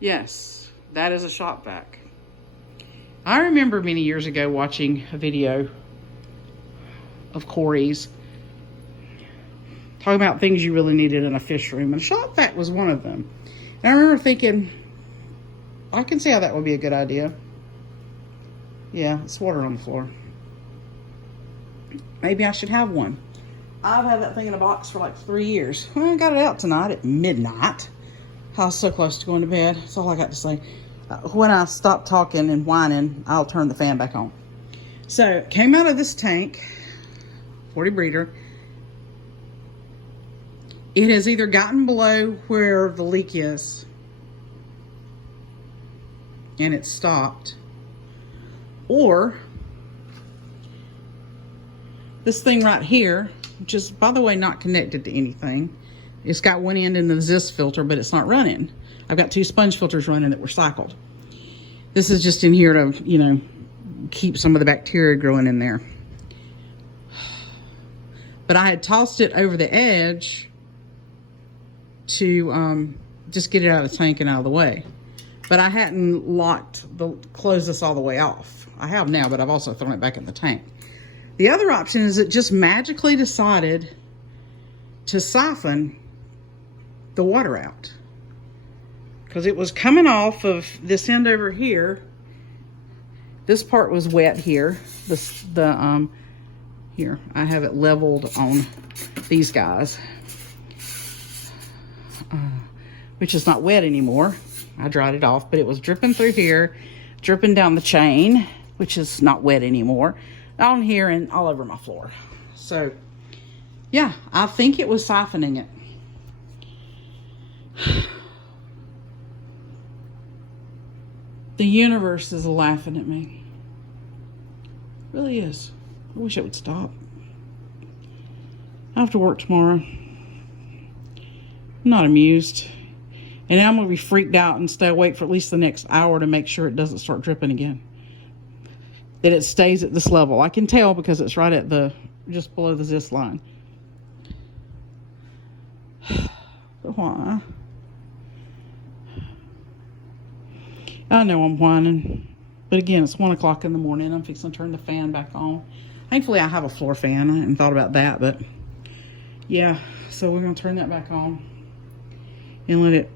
Yes, that is a Shop Vac. I remember many years ago watching a video of Corey's talking about things you really needed in a fish room, and a Shop Vac was one of them. And I remember thinking, I can see how that would be a good idea. Yeah, it's water on the floor. Maybe I should have one. I've had that thing in a box for like 3 years. I got it out tonight at midnight. I was so close to going to bed. That's all I got to say. When I stop talking and whining, I'll turn the fan back on. So, it came out of this tank, 40 breeder. It has either gotten below where the leak is and it stopped, or this thing right here, which is, by the way, not connected to anything. It's got one end in the Zist filter, but it's not running. I've got 2 sponge filters running that were cycled. This is just in here to, you know, keep some of the bacteria growing in there. But I had tossed it over the edge to just get it out of the tank and out of the way. But I hadn't closed this all the way off. I have now, but I've also thrown it back in the tank. The other option is it just magically decided to siphon the water out, because it was coming off of this end over here. This part was wet here. Here, I have it leveled on these guys, which is not wet anymore. I dried it off, but it was dripping through here, dripping down the chain, which is not wet anymore, on here and all over my floor. So yeah, I think it was siphoning it. The universe is laughing at me. It really is. I wish it would stop. I have to work tomorrow. I'm not amused. And I'm going to be freaked out and stay awake for at least the next hour to make sure it doesn't start dripping again. That it stays at this level. I can tell because it's right at just below the Zist line. But why? I know I'm whining. But again, it's 1 o'clock in the morning. I'm fixing to turn the fan back on. Thankfully, I have a floor fan. I hadn't thought about that, but yeah. So we're going to turn that back on and let it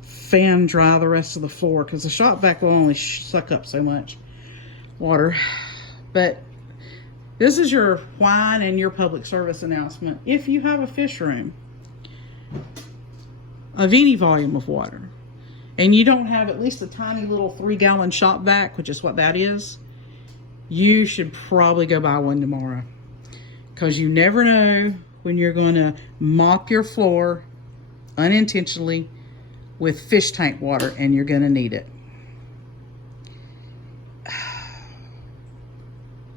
fan dry the rest of the floor, because the Shop Vac will only suck up so much water. But this is your whine and your public service announcement. If you have a fish room of any volume of water, and you don't have at least a tiny little 3-gallon Shop Vac, which is what that is, you should probably go buy one tomorrow, because you never know when you're going to mop your floor unintentionally with fish tank water, and you're going to need it.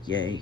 Yay.